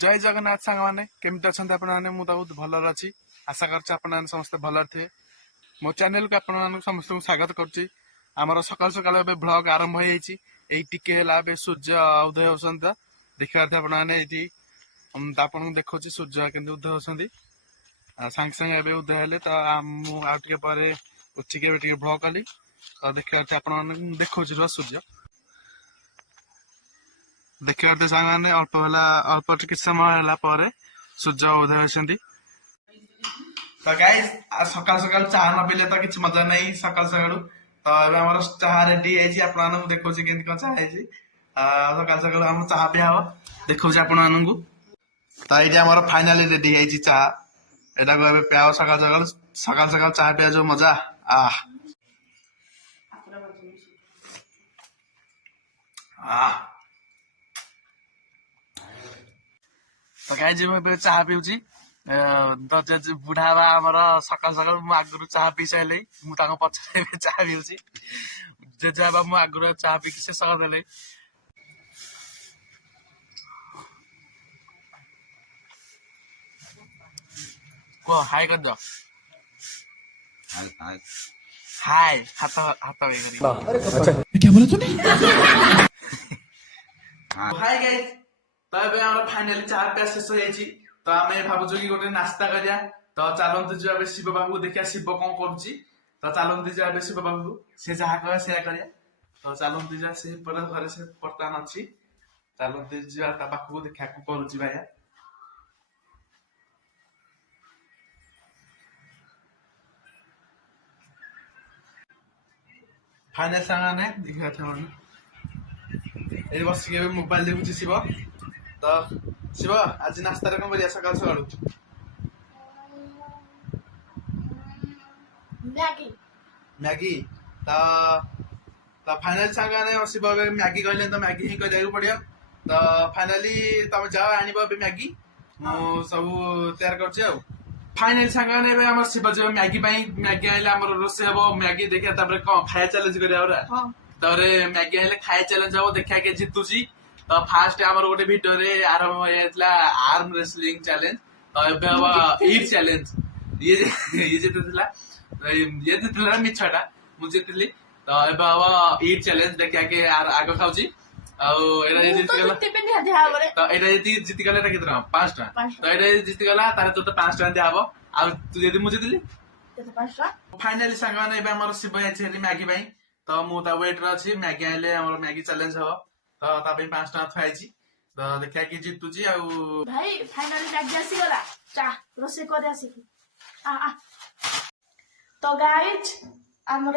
जय जगन्नाथ सांग मैंने केमती अच्छा आपने मुझे बहुत भल अच्छी आशा कर समस्त भल थे मो चैनल को आप समस्त स्वागत कर सकाल सकाल ब्लॉग आरंभ हो टिके सूर्य उदय होता देखा आपने आपको देखा सूर्य के उदय होती सांगे सांगे उदय हेले तो मुझे उठिक ब्लॉग कली तो देखा आप देखा सूर्य देखा सांगे अल्प अल्प किसी समय सूर्य उदय होती तो गाइस सकाल सकाल चाह न पीले तो किसी मजा नहीं सकाल सकाल तो आम चाह रेडी है देखो केमती कौन चाह सकाल सकाल आम चाह पिया हम देखो आपको तो ये आम फाइनाली रेडी है चाह यहाँ को पिया सकाल सकाल सकाल सकाल चाह पिया जो मजा आह आह तो गाइस मैं चाह पीऊँ बुढ़ा बा आमर सकाल सकाल मु आगु चाह पी सारे मुझे पछरे चाह पीऊँ जेजे बाबा मु आगु चाह पी शेष करदे कह हाय कर दो हाय हाथ हाथ क्या बोला तूने हाय गाइस तो फाइनाली चाह पिया शेष हो तो आम भावुँ कि गोटे नास्ता करिया तो चलते जी शिव बाबू देखिया शिव कौन कर चलते जी शिव बाबू से जहाँ कह से करिया तो चलते जा से घरे से बर्तमान अच्छी चलते जी पाखक देखा करुच्ची भाया फाइनाल सांगे देखा था ये बस मोबाइल देखुची शिव तो शिव आज नास्ता कौन करिया सकाल सकाल मैगी तो फाइनल सांगे शिव मैगी कहले तो मैगी ही करा पड़ो तो फाइनाली तुम जाओ आण मैगी मु सब तैयार कर फाइनाल सांगे आम शिव जो मैगी मैगी आइले आम रोसे हम मैगी देखिए कौन खाया चैलेंज करा मैगी आइले खाया चैलेंज हम देखा किए जितुची तो फास्ट आम गोटे भिडियो आरंभ होता आर्म रेसलिंग चैलेंज तो ये हम ईट चैलेंज ये जीता ये जीतला मिछटा मुझे जीतली तो ये हम ईट चैलेंज देखा कि आग खाऊँ तो ये जीतीगला केते 5 टका तो ये जीतीगला तो 5 टका दिया हम आदि मुझे जीतली फाइनाली सांगे आम शिव जाती मैगी तो मुझे वेट अच्छी मैगी आइले मैगी चैलेंज हम तो 5 टका थी तो देखा कि जीतुची भाई फाइनाली मैगी आसीगला चा रोसे कर तो गाइज आमर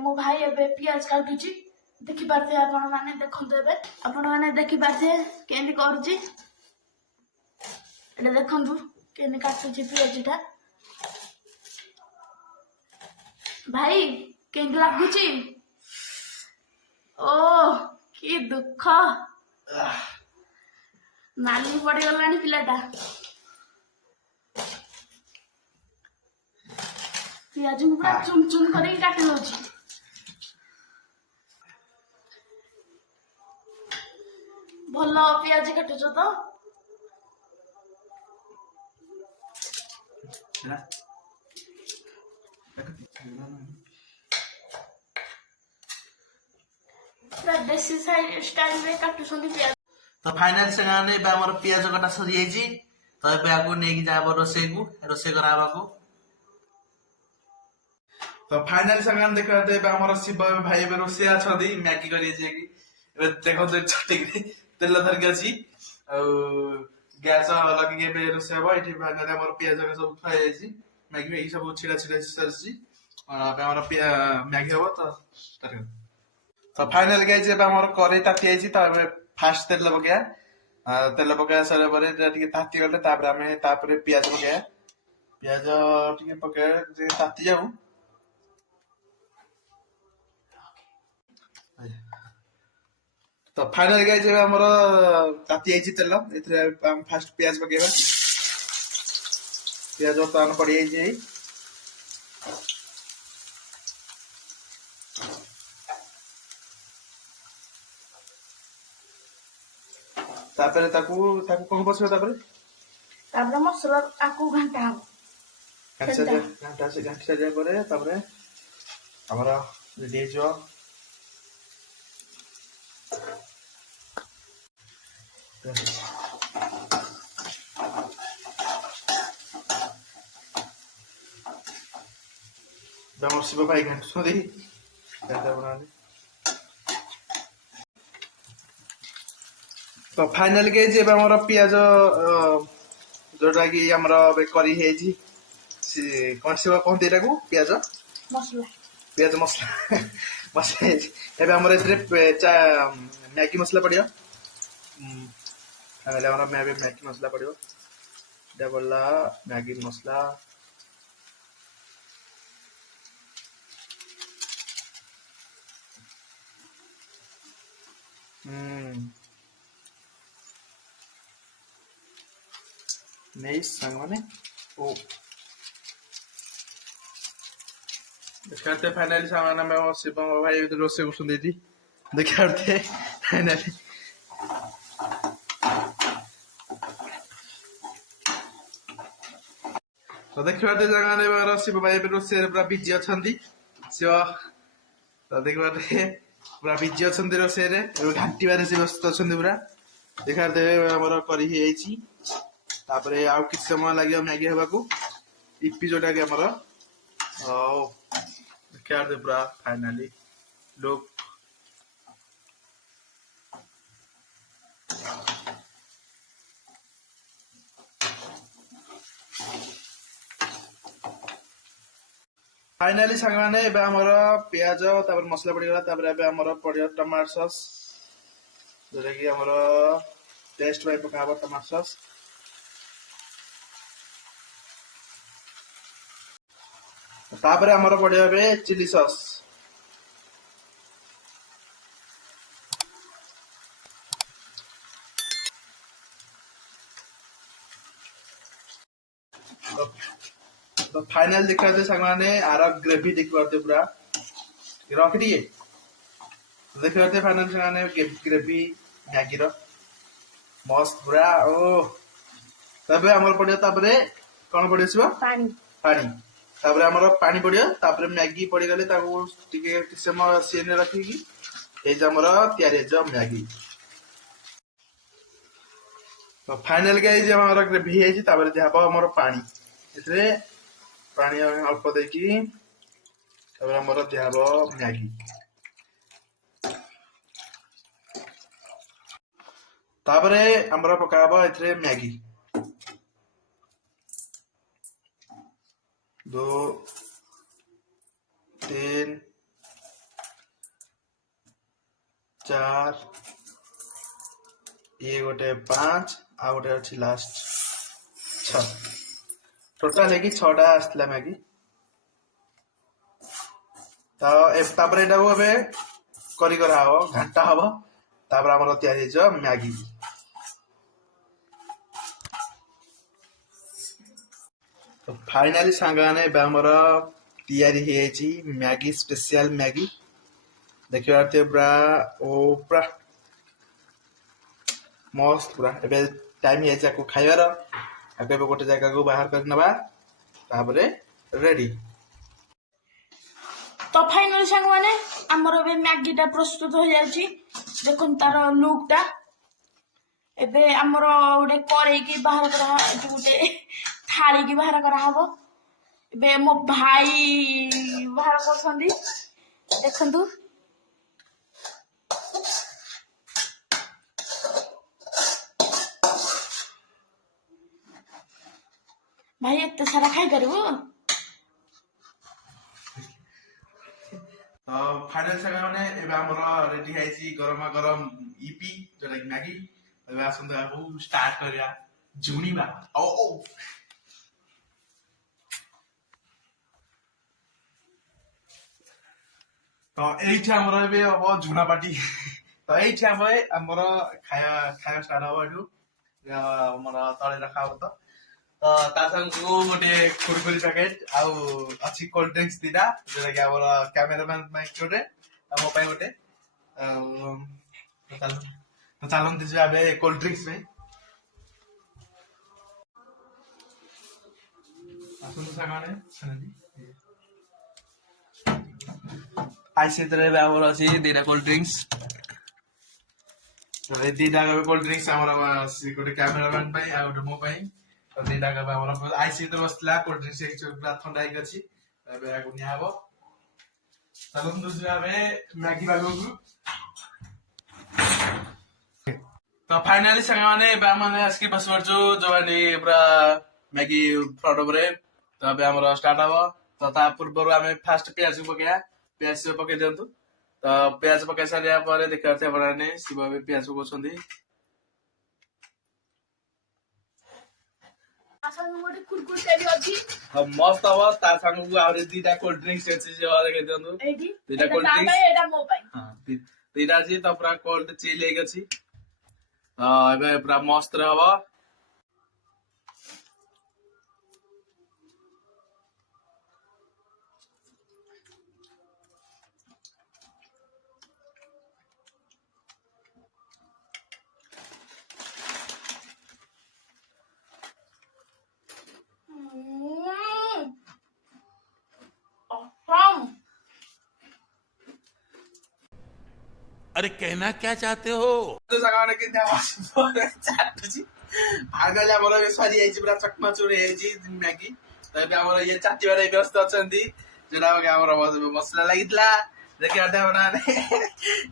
मो भाई एबे पियाज काटुची देखि पारते आपण माने देखंतो एबे आपण माने देखि पारते केनी करूची एटा देखंतु केनी काटुची पियाजटा भाई केनी लागुची ओ की दुख नाली पड़ी गलानी पिलाटा पियाज को पूरा चुम चुम करके काटी दउची भल पियाज काटुच तो पूरा देसी स्टाइल में काटुछंती पियाज तो फाइनाल सांगे आम पियाज कटा सरी जाइए तो ये नहीं जाब रोसे करा तो फाइनाल सांगे देखा आम शिव भाई रोसे अच्छा मैगी कर देखो छटिक तेल धरिक अच्छी गैस लगे रोसे हम ये फाइनाल पियाज सब थी मैगी मैगी सब छिड़ा छिड़ा सारी मैगी हम तो फाइनाल गाइज कड़े ताती तो फास्ट तेल पकड़ा सारे ताती गले पियाज पकड़ा पियाज पकड़ा ताती जाऊ तो फाइनल गाइज आम ताती तेल फास्ट पियाज पकेबा पियाज बर्तमान पड़ जाइए तापर ताकू ताकू कौन बसबे तापर मसला आकु घंटा हो घंटा से घंटा सारिया परे तापर हमरा रेडी जो Vamos se vai ganhar só daí. तो फाइनल के जे हमर पियाज जोटा कि हमर करी हे जी कौन से कौन देटा को पियाज मसला पियाज मसला मसला एबे हमर इतरे मैगी मसला पड़ियो आमेले हमर मैगी मसला पड़ियो डबला मैगी मसला नहीं सांगवाने ओ देखते फाइनली सामान में वो शिवम भाई रोसे को सुन दी देखते फाइनली तो देखते जगह ने शिव भाई रोसे पूरा बिजी अछंती शिव तो देखते पूरा बिजी अछंती रोसे रे घांटी बारे से व्यस्त अछंती पूरा देखते हमर करी हे आइची तापरे आउ किछ समय लागियो मैगी हेबा को इपी जोटा के हमर क्या दे पूरा फाइनली लोग फाइनली सांगमाने एबे हमर प्याज तापर मसला पड़ी गला तापर एबे हमर पड़ियो टमाटर सॉस जोटा कि हमर टेस्ट बाय पकाबो टमाटर सॉस तापर हमर पड़ियो बे चिली सॉस तो फाइनल दिखाते संगमाने आरा ग्रेवी दिखवाते पूरा रख दिए देखते फाइनल संगमाने ग्रेवी मैगी रो मस्त पूरा ओ तबे हमर पड़ियो तापरे कोन पड़ियो छिबा पानी पानी तापरे हमर पानी पड़ियो तापरे मैगी पड़ी गले ताको टिके समय सीने रखी की ए जे हमर तयारी जो मैगी तो फाइनल गाइस जे हमर ग्रेवी है जी तापरे देहाबो हमर पानी एतरे पानी अल्प देखी तापरे हमर देहाबो मैगी तापरे हमर पकाबो एतरे मैगी 2 3 4 ये गोटे 5 आ गोटे अछि लास्ट 6 टोटल है कि 6टा आसला मैगी तो तापरे एटा को एबे करी करा हो घंटा हबो तापर हमर तयारी जो मैगी तो फाइनली सांगाने हमर तयारी हे छी मैगी स्पेशल मैगी देखियो पूरा ओ पूरा मस्त पूरा एबे टाइम हे जाको खाइबार एबे गोटे जगह को बाहर कर नबा तापरे रेडी तो फाइनल सांग माने हमर बे मैगी टा प्रस्तुत हो जाउची देखन तार लुक टा एबे हमर उडे करे की बाहर करा गुटे थाली की बाहर करा हबो एबे मो भाई बाहर करसंदी देखंतु भाई एते सारा खाई करबो फाइनल सांगा माने एबे हमर रेडी हाइसी गरमा गरम ईपी जोटा कि मैगी एबे आसंदा हो स्टार्ट करिया जुनी बा ओ ओ तो एइठा हमर एबे अब जुना पार्टी तो एइठा हमर खाया खाया स्टार्ट हो एठु हमर तळे रखा हो तो ता संग को गोटे कुरकुरी पैकेट आउ अछि कोल्ड ड्रिंक्स दिदा जेटा कि हमर कैमरामैन माइक छोटे मो पाई गोटे ତ ଚାଲନ୍ତୁ ଯିବା ଏବେ କୋଲ୍ଡ ଡ୍ରିଙ୍କସ୍ ପାଇଁ। ଆସନ୍ତୁ ସାଙ୍ଗମାନେ ଆଇସି ଭିତରେ ଏବେ ଆମର ଅଛି 2ଟା କୋଲ୍ଡ ଡ୍ରିଙ୍କସ୍। ଏ 2ଟା କୋଲ୍ଡ ଡ୍ରିଙ୍କସ୍ ଆମର ଗୋଟେ କ୍ୟାମେରାମ୍ୟାନ ପାଇଁ ଆଉ ଗୋଟେ ମୋ ପାଇଁ। ତ 2ଟା ଆମର ଆଇସି ଭିତରେ ବସିଥିଲା କୋଲ୍ଡ ଡ୍ରିଙ୍କସ୍ ପୁରା ଥଣ୍ଡା ହେଇକି ଅଛି। ଏବେ ଏହାକୁ ନିଆହବ। ଚାଲନ୍ତୁ ଯିବା ଏବେ ମ୍ୟାଗି ପାଖକୁ। ତ ଫାଇନାଲି ସାଙ୍ଗମାନେ ଏବେ ଆମେ ଆସିକି ବସି ପଡିଛୁ ଯୋଉମାନେ ପୁରା ମ୍ୟାଗି ଫ୍ରଣ୍ଟ ଉପରେ। ତ ଏବେ ଆମର ଷ୍ଟାର୍ଟ ହବ। ତ ତା ପୂର୍ବରୁ ଆମେ ଫାଷ୍ଟ ପିଆଜ ପକେଇବା। ପିଆଜ ପକେଇ ଦିଅନ୍ତୁ। ତ ପିଆଜ ପକେଇ ସାରିବା ପରେ ଦେଖିବା ଆପଣମାନେ ଶିବ ଏବେ ପିଆଜ ପକଉଛନ୍ତି। ମସ୍ତ ହବ ତା ସାଙ୍ଗକୁ ଆହୁରି 2ଟା କୋଲ୍ଡ ଡ୍ରିଙ୍କସ୍ ଅଛି ଦେଖେଇ ଦିଅନ୍ତୁ। 2ଟା କୋଲ୍ଡ ଡ୍ରିଙ୍କସ୍ 2ଟା ଅଛି ତ ପୁରା କୋଲ୍ଡ ଚିଲ୍ ହେଇକି ଅଛି। ତ ଏବେ ପୁରା ମସ୍ତ ରେ ହବ। अरे कहना क्या चाहते हो? ସାଙ୍ଗମାନେ କେମିତି ଚାଟୁଛି ଆଗରେ ଆମର ଏବେ ସରିଯାଇଛି ପୁରା ଚକମାଚୁର ହେଇଯାଇଛି ମ୍ୟାଗି। ତ ଏବେ ଆମର ଇଏ ଚାଟିବାରେ ବ୍ୟସ୍ତ ଅଛନ୍ତି ଯୋଉଟା ଆମର ମସଲା ଲାଗିଥିଲା। ଦେଖିବା ଆପଣମାନେ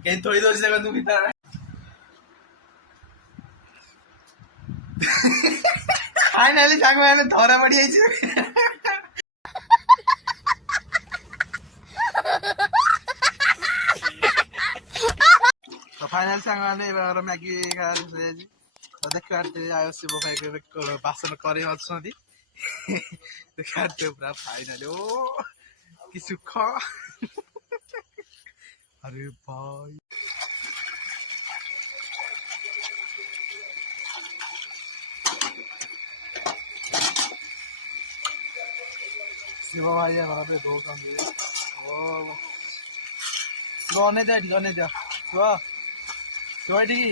କେହି ଥୋଇ ଦଉଛି ଦେଖନ୍ତୁ ଭିତରେ। ଫାଇନାଲି ସାଙ୍ଗମାନେ ଧରା ପଡିଯାଇଛି। ତ ଫାଇନାଲି ସାଙ୍ଗମାନେ ଏବେ ଆମର ମ୍ୟାଗି ହେଇଯାଇଛି। ତ ଦେଖିବା ଶିବ ଭାଇ ବାସନ କରି ଅଛନ୍ତି। ଦେଖିବା ପୁରା ଫାଇନାଲି ଓ କି ସୁଖ। ଆରେ ଭାଇ ଶିବ ଭାଇ ଘରେ ଦଉଛନ୍ତି। ଓ ଅନେଇ ଦିଅ ଟିକେ ଅନେଇ ଦିଅ। ଶୁଅ ଶୁଅ ଏଠିକି